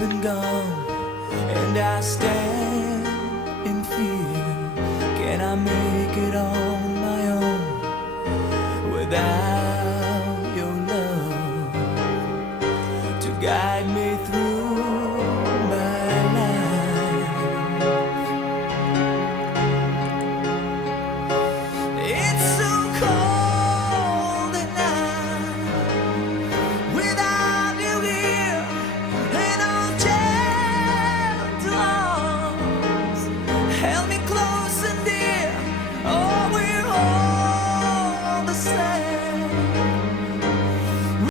been gone, and I stand in fear. Can I make it on my own without your love to guide me?